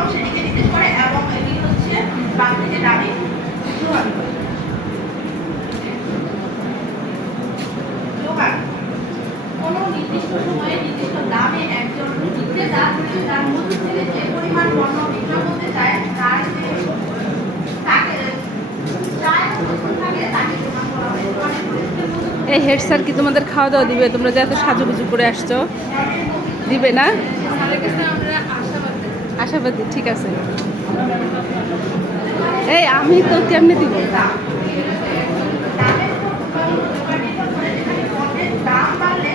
কলম সেটিকে নির্দেশ করে এবং এটি হচ্ছে বাম থেকে ডানে জোগাড়। কোনো নির্দিষ্ট সময়ে নির্দিষ্ট দামে একজন বিক্রেতা তার মজুদ থেকে যে পরিমাণ পণ্য বিক্রয় করতে চায় তার যে তাকে তাকে প্রমাণ করা হয়। এই হেড স্যার কি তোমাদের খাওয়া দাওয়া দিবে? তোমরা যে এত সাজুগুজু করে আসছো, দিবে না? আশাবাদী, ঠিক আছে। এই আমি তো কেমনে দিব? দাম বাড়লে